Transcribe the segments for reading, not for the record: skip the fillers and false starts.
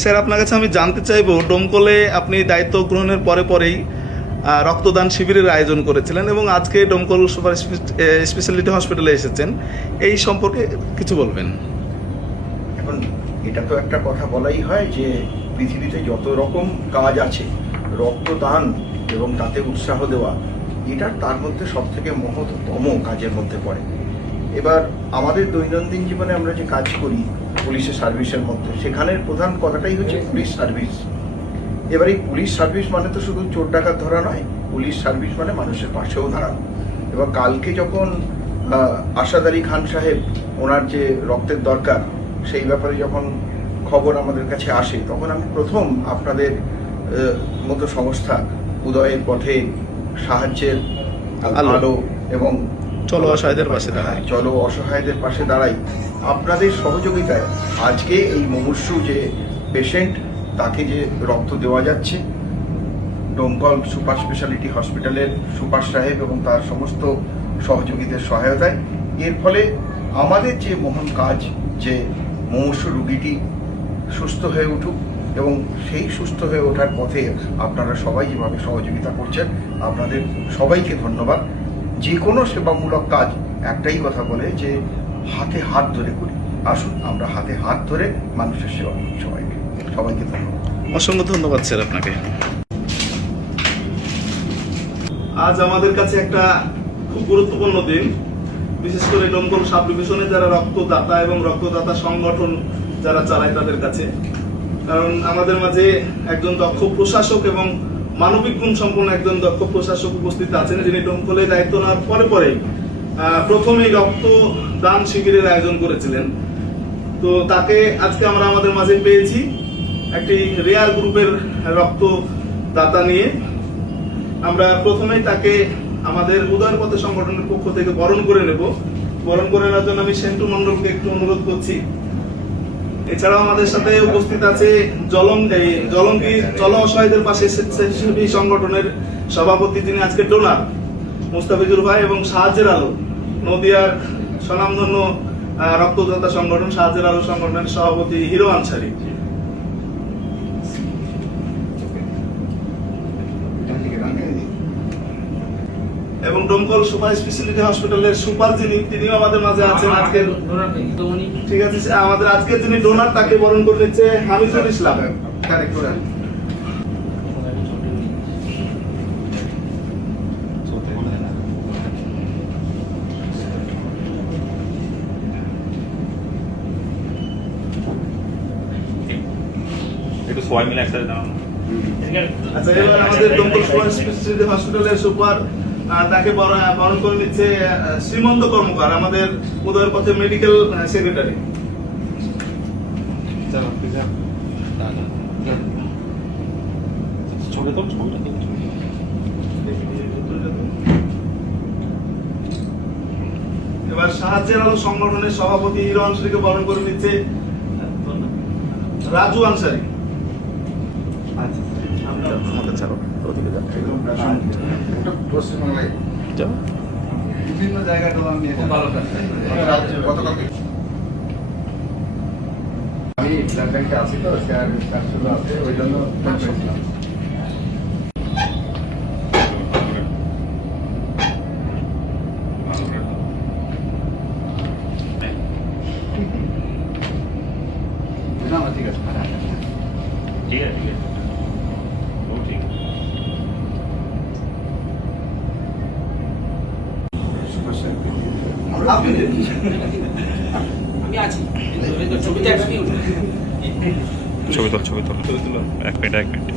Sir, আপনার কাছে আমি জানতে চাইবো, ডোমকলে আপনি দায়িত্ব গ্রহণের পরেই রক্তদান শিবিরের আয়োজন করেছিলেন এবং আজকে ডোমকল সুপার স্পেশালিটি হসপিটালে এসেছেন, এই সম্পর্কে কিছু বলবেন। এখন এটা তো একটা কথা বলাই হয় যে পৃথিবীতে যত রকম কাজ আছে, রক্তদান এবং তাতে উৎসাহ দেওয়া এটা তার মধ্যে সব থেকে মহত্তম কাজের মধ্যে পড়ে। এবার আমাদের দৈনন্দিন জীবনে আমরা যে কাজ করি পুলিশের সার্ভিসের মধ্যে, সেখানের প্রধান কথাটাই হচ্ছে পুলিশ সার্ভিস। এবার এই পুলিশ সার্ভিস মানে তো শুধু চোর ডাকাত ধরা নয়, পুলিশ সার্ভিস মানে মানুষের পাশেও দাঁড়ানো। এবার কালকে যখন আশাদ আলী খান সাহেব ওনার যে রক্তের দরকার সেই ব্যাপারে যখন খবর আমাদের কাছে আসে, তখন আমি প্রথম আপনাদের মতো সংস্থা উদয়ের পথে, সাহায্যের আলো এবং চলো অসহায়দের পাশে দাঁড়াই, চলো অসহায়দের পাশে দাঁড়াই, আপনাদের সহযোগিতায় আজকে এই মুমূর্ষু যে পেশেন্ট তাকে যে রক্ত দেওয়া যাচ্ছে, ডোমকল সুপার স্পেশালিটি হসপিটালের সুপার সাহেব এবং তার সমস্ত সহযোগীদের সহায়তায়, এর ফলে আমাদের যে মহান কাজ যে মুমূর্ষু রোগীটি সুস্থ হয়ে উঠুক, এবং সেই সুস্থ হয়ে ওঠার পথে আপনারা সবাই যেভাবে সহযোগিতা করছেন, আপনাদের সবাইকে ধন্যবাদ। যে কোনো সেবামূলক কাজ একটাই কথা বলে যে হাতে হাত ধরে করি। আসুন আমরা হাতে হাত ধরে মানুষের সেবা করি। সবাইকে ধন্যবাদ। অসংখ্য ধন্যবাদ স্যার আপনাকে। আজ আমাদের কাছে একটা খুব গুরুত্বপূর্ণ দিন, বিশেষ করে ডোমকল সাব ডিভিশনে যারা রক্তদাতা এবং রক্তদাতা সংগঠন যারা চালায় তাদের কাছে। কারণ আমাদের মাঝে একজন দক্ষ প্রশাসক এবং মানবিক গুণ সম্পন্ন একজন দক্ষ প্রশাসক উপস্থিত আছেন, যিনি ডোমকলে দায়িত্ব নেওয়ার পরেই প্রথমেই রক্তদান শিবিরের আয়োজন করেছিলেন। তো তাকে আজকে আমরা আমাদের মাঝে পেয়েছি একটি রেয়ার গ্রুপের রক্তদাতা নিয়ে। আমরা প্রথমেই তাকে আমাদের উদয়ের পথে সংগঠনের পক্ষ থেকে বরণ করে নেব। বরণ করে নেওয়ার জন্য আমি সেন্টু মন্ডলকে একটু অনুরোধ করছি। এছাড়াও আমাদের সাথে উপস্থিত আছে জলঙ্গি চলো অসহায়দের পাশে স্বেচ্ছাসেবী সংগঠনের সভাপতি, যিনি আজকে ডোনার, মুস্তাফিজুর ভাই, এবং সাহায্যের আলো নদিয়ার স্বনামধন্য রক্তদাতা সংগঠন সাহায্যের আলো সংগঠনের সভাপতি হিরো আনসারি, এবং ডোমকল সুপার স্পেশালিটি হসপিটালের সুপার তিনিও আমাদের মাঝে আছেন আজকে। ঠিক আছে, আমাদের আজকে যিনি ডোনার তাকে বরণ করে নিচ্ছে হামিদুল ইসলাম। একটু সবাই মিলে একসাথে দাঁড়ানো। আচ্ছা, এবার আমাদের ডোমকল সুপার স্পেশালিটি হসপিটালের সুপার তাকে বরণ করে নিচ্ছে শ্রীমন্ত কর্মকার, আমাদের উদয়ের পথে মেডিকেল সেক্রেটারি। এবার সাহায্যের আলো সংগঠনের সভাপতি হিরো আনসারিকে বরণ করে নিচ্ছে রাজু আনসারি। বিভিন্ন জায়গায় আমি ব্লাড ব্যাংকে আছি, তো স্যার শুধু আছে, ওই জন্য ঠিক আছে, ঠিক আছে, ঠিক আছে। আমি আছি ছবিতে একসাথে ছবি তোল এক মিনিট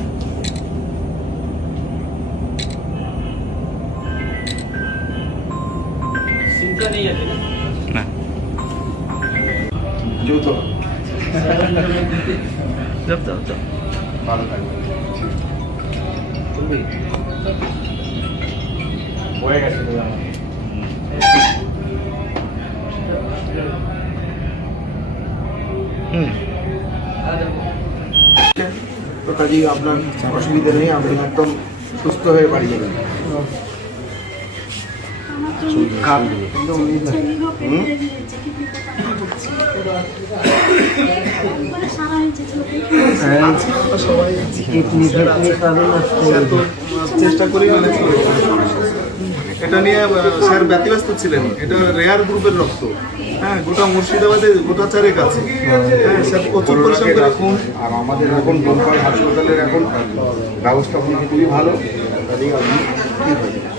সিনথিয়া নেই আছে না যৌথ ভালো থাকবে। হয়ে গেছে তো কাজেই আপনার অসুবিধা নেই, আপনি একদম সুস্থ হয়ে বাড়ি যাবেন। আমার আজকে আমরা সবাই স্যার তো চেষ্টা করি ম্যানেজ করে। এটা নিয়ে স্যার ব্যতিব্যস্ত ছিলেন, এটা রেয়ার গ্রুপের রক্ত। হ্যাঁ, গোটা মুর্শিদাবাদে গোটা চারেক আছে। হ্যাঁ, স্যার প্রচুর পরিশ্রম করে। এখন আর আমাদের এখন দমকল হাসপাতালের এখন ব্যবস্থাপনা খুবই ভালো, তাদের আপনি ঠিক হয়ে যাবে।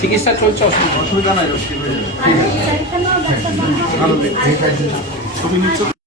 চিকিৎসা চলছে, অসুবিধা নাই, ঠিক হয়ে যাবে। ভালো দেখতে। ছবি নিচ্ছ?